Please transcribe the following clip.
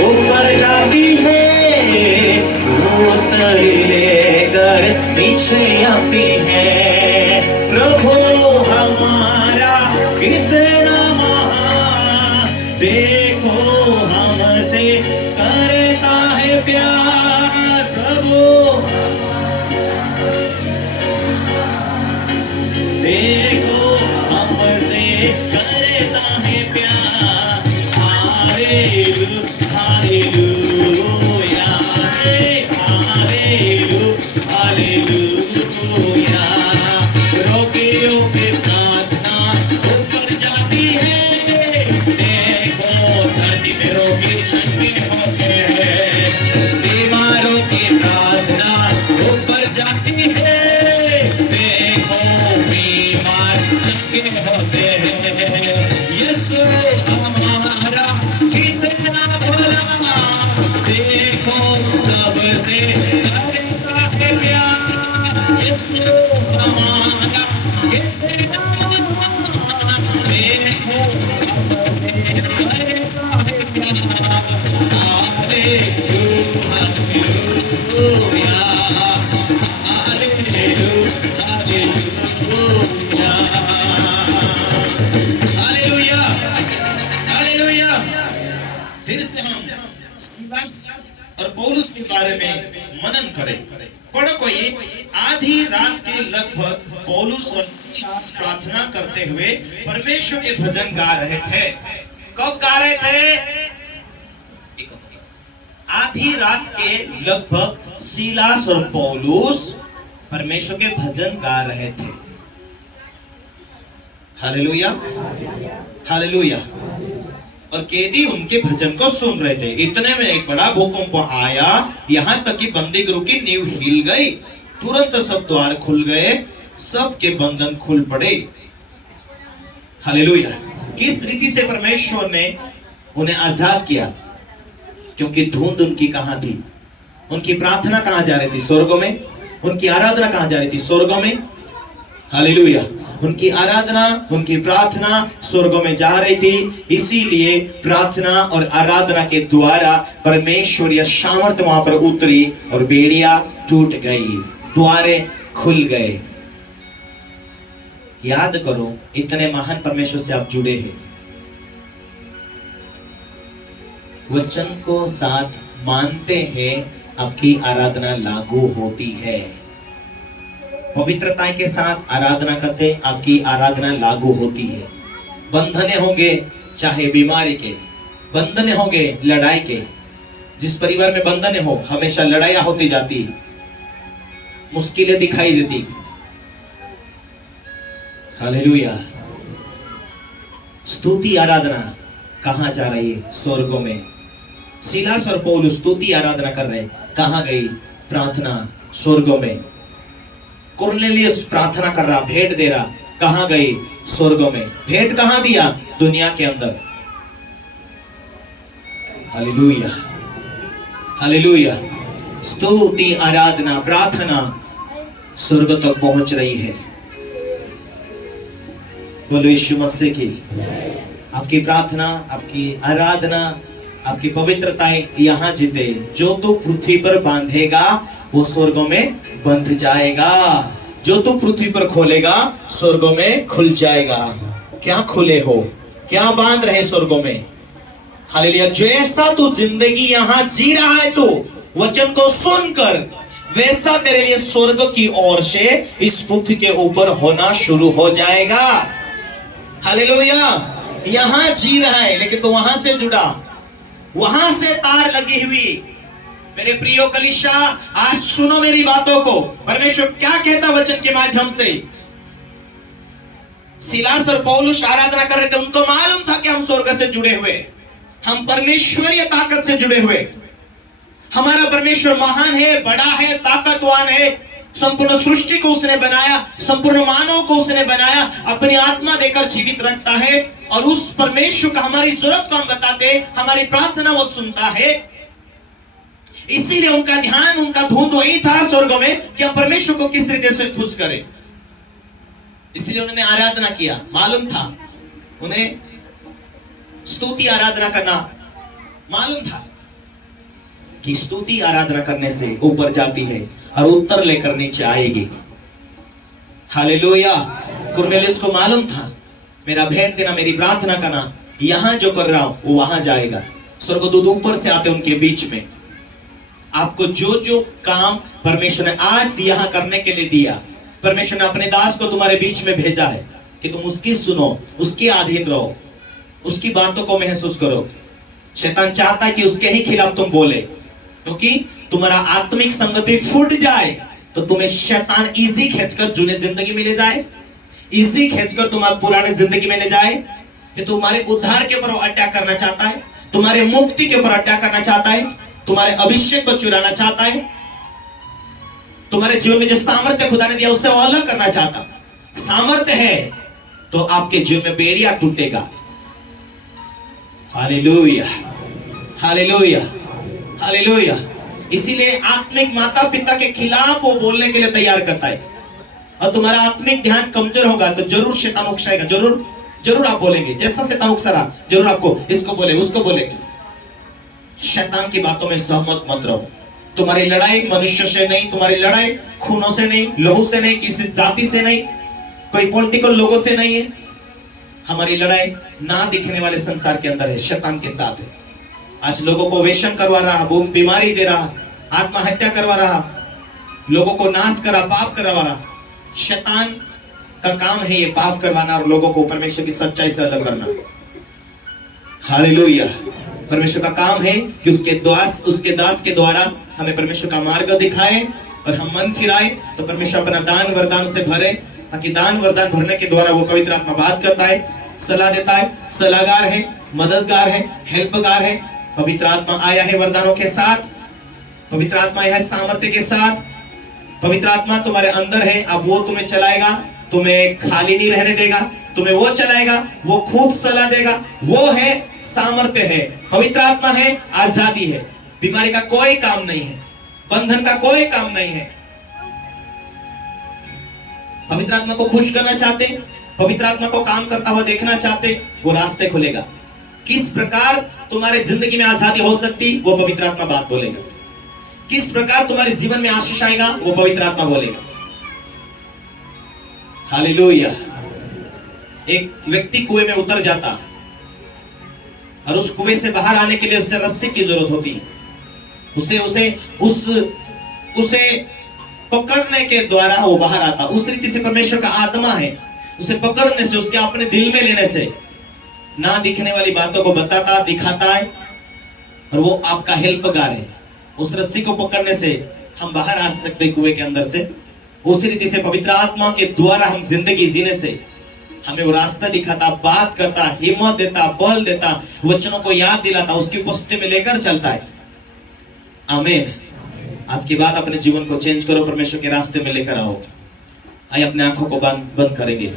ऊपर जाती है, उतर लेकर पीछे आती है। प्रभु हमारा कितना महान, देखो हमसे करता है प्यार। प्रभु देखो हमसे करता है प्यार। Hallelujah hallelujah hallelujah. रोगियों की प्रार्थना ऊपर जाती है, देखो धरती में रोगी चंगे होते हैं। बीमारों की प्रार्थना ऊपर जाती है, देखो बीमार चंगे होते हैं। यीशु हमारा कितना भला, देखो सबसे करता है प्यार। यीशु हमारा कितना महान, देखो सबसे करता है प्यार। Hallelujah hallelujah hallelujah. फिर से हम सीलास और पौलुस के बारे में मनन करें। पढ़ो कोई। आधी रात के लगभग पौलुस और सीलास प्रार्थना करते हुए परमेश्वर के भजन गा रहे थे। कब गा रहे थे? आधी रात के लगभग सीलास और पौलुस परमेश्वर के भजन गा रहे थे। Hallelujah hallelujah. और कैदी उनके भजन को सुन रहे थे। इतने में एक बड़ा भूकंप आया, यहाँ तक कि बंदी गृह की नींव हिल गई। तुरंत सब द्वार खुल गए, सबके बंधन खुल पड़े। हालेलुया। किस रीति से परमेश्वर ने उन्हें आजाद किया? क्योंकि धुंध उनकी कहां थी? उनकी प्रार्थना कहां जा रही थी? स्वर्ग में। उनकी आराधना कहां जा रही थी? स्वर्ग में। हालेलुया। उनकी आराधना, उनकी प्रार्थना स्वर्ग में जा रही थी। इसीलिए प्रार्थना और आराधना के द्वारा परमेश्वरीय सामर्थ्य वहां पर उतरी और बेड़ियां टूट गई, द्वारे खुल गए। याद करो, इतने महान परमेश्वर से आप जुड़े हैं। वचन को साथ मानते हैं, आपकी आराधना लागू होती है। पवित्रता के साथ आराधना करते, आपकी आराधना लागू होती है। बंधने होंगे, चाहे बीमारी के बंधने होंगे, लड़ाई के। जिस परिवार में बंधने हो, हमेशा लड़ाइयां होती जाती, मुश्किलें दिखाई देती। हालेलुया। स्तुति आराधना कहां जा रही है? स्वर्गों में। सीलास और पौलुस स्तुति आराधना कर रहे, कहां गई? प्रार्थना, स्वर्गों में। कुरनेलियस प्रार्थना कर रहा, भेंट दे रहा, कहां गई? स्वर्गों में। भेंट कहां दिया? दुनिया के अंदर। Hallelujah hallelujah. स्तुति आराधना प्रार्थना स्वर्ग तक पहुंच रही है। बोलो यीशु मसीह की। आपकी प्रार्थना, आपकी आराधना, आपकी पवित्रताएं यहां जीते। जो तू पृथ्वी पर बांधेगा वो स्वर्गों में बंध जाएगा, जो तू पृथ्वी पर खोलेगा स्वर्गों में खुल जाएगा। क्या खुले हो? क्या बांध रहे स्वर्गों में? हालेलुया। जैसा तू जिंदगी यहां जी रहा है, तू वचन को सुनकर, वैसा तेरे लिए स्वर्ग की ओर से इस पृथ्वी के ऊपर होना शुरू हो जाएगा। हालेलुया। यहां जी रहा है लेकिन तो वहां से जुड़ा, वहां से तार लगी हुई। मेरे प्रियो कलीसिया, आज सुनो मेरी बातों को। परमेश्वर क्या कहता वचन के माध्यम से। सीलास और पौलुस आराधना कर रहे थे, उनको मालूम था कि हम स्वर्ग से जुड़े हुए, हम परमेश्वरीय ताकत से जुड़े हुए। हमारा परमेश्वर महान है, बड़ा है, ताकतवान है। संपूर्ण सृष्टि को उसने बनाया, संपूर्ण मानव को उसने बनाया, अपनी आत्मा देकर जीवित रखता है। और उस परमेश्वर का हमारी जरूरत को हम बताते, हमारी प्रार्थना वो सुनता है। इसीलिए उनका ध्यान, उनका धुंध वही था स्वर्ग में कि हम परमेश्वर को किस तरीके से खुश करें। इसलिए उन्होंने आराधना किया। मालूम था उन्हें स्तुति आराधना करना मालूम था कि स्तुति आराधना करने से ऊपर जाती है और उत्तर लेकर नीचे आएगी। हालेलुया। कुरनेलियुस को मालूम था मेरा भेंट देना, मेरी प्रार्थना करना, यहां जो कर रहा हूं वो वहां जाएगा। स्वर्गदूत ऊपर से आते उनके बीच में। आपको जो जो काम परमेश्वर ने आज यहां करने के लिए दिया, परमेश्वर ने अपने दास को तुम्हारे बीच में भेजा है कि तुम उसकी सुनो, उसके अधीन रहो, उसकी बातों को महसूस करो। शैतान चाहता है कि उसके ही खिलाफ तुम बोले, क्योंकि तुम्हारा आत्मिक संगति फूट जाए तो तुम्हें शैतान इजी खींचकर जूने जिंदगी में ले जाए, इजी खींचकर तुम्हारे पुराने जिंदगी में ले जाए, कि तुम्हारे उद्धार के ऊपर अटैक करना चाहता है, तुम्हारे मुक्ति के ऊपर अटैक करना चाहता है, तुम्हारे अभिषेक को चुराना चाहता है, तुम्हारे जीवन में जो सामर्थ्य खुदा ने दिया उससे वो अलग करना चाहता। सामर्थ्य है तो आपके जीवन में बेड़िया टूटेगा। Hallelujah, hallelujah, hallelujah. इसीलिए आत्मिक माता पिता के खिलाफ वो बोलने के लिए तैयार करता है। और तुम्हारा आत्मिक ध्यान कमजोर होगा तो जरूर शैतान उकसाएगा, जरूर जरूर आप बोलेंगे। जैसा शैतान उकसा रहा, जरूर आपको इसको बोले उसको बोलेंगे। शैतान की बातों में सहमत मत रहो। तुम्हारी लड़ाई मनुष्य से नहीं, तुम्हारी लड़ाई खूनों से नहीं, लहू से नहीं, किसी जाति से नहीं, कोई पॉलिटिकल लोगों से नहीं है। हमारी लड़ाई ना दिखने वाले संसार के अंदर है, शैतान के साथ है। आज लोगों को वेश्यन करवा रहा, बीमारी दे रहा, आत्महत्या करवा रहा, लोगों को नाश करा, पाप करवा रहा। शैतान का काम है ये पाप करवाना और लोगों को परमेश्वर की सच्चाई से अलग करना। हालेलुया। परमेश्वर का काम है कि उसके दास के द्वारा हमें परमेश्वर का मार्ग दिखाए और हम मन फिराए तो परमेश्वर अपना दान वरदान से भरे, ताकि दान वरदान भरने के द्वारा वो पवित्र आत्मा बात करता है, सलाह देता है, सलाहगार है, मददगार है, हेल्पगार है। पवित्र आत्मा आया है वरदानों के साथ, पवित्र आत्मा आया है सामर्थ्य के साथ। पवित्र आत्मा तुम्हारे अंदर है, अब वो तुम्हें चलाएगा, तुम्हें खाली नहीं रहने देगा, तुम्हें वो चलाएगा, वो खुद सलाह देगा। वो है सामर्थ्य है, पवित्र आत्मा है, आजादी है। बीमारी का कोई काम नहीं है, बंधन का कोई काम नहीं है। पवित्र आत्मा को खुश करना चाहते, पवित्र आत्मा को काम करता हुआ देखना चाहते, वो रास्ते खुलेगा। किस प्रकार तुम्हारे जिंदगी में आजादी हो सकती, वो पवित्र आत्मा बात बोलेगा। किस प्रकार तुम्हारे जीवन में आशीष आएगा, वो पवित्र आत्मा बोलेगा। हालेलुया। एक व्यक्ति कुएं में उतर जाता और उस कुएं से बाहर आने के लिए उससे रस्सी की जरूरत होती है। उसे पकड़ने के द्वारा वो बाहर आता। उस रीति से परमेश्वर का आत्मा है, उसे पकड़ने से, उसके अपने दिल में लेने से ना दिखने वाली बातों को बताता, दिखाता है और वो आपका हेल्पगार है। उस रस्सी को पकड़ने से हम बाहर आ सकते कुएं के अंदर से। उसी रीति से पवित्र आत्मा के द्वारा हम जिंदगी जीने से हमें वो रास्ता दिखाता, बात करता, हिम्मत देता, बल देता, वचनों को याद दिलाता, उसकी उपस्थिति में लेकर चलता है। आमीन। आज के बाद अपने जीवन को चेंज करो, परमेश्वर के रास्ते में लेकर आओ। आइए अपने आंखों को बंद करेंगे।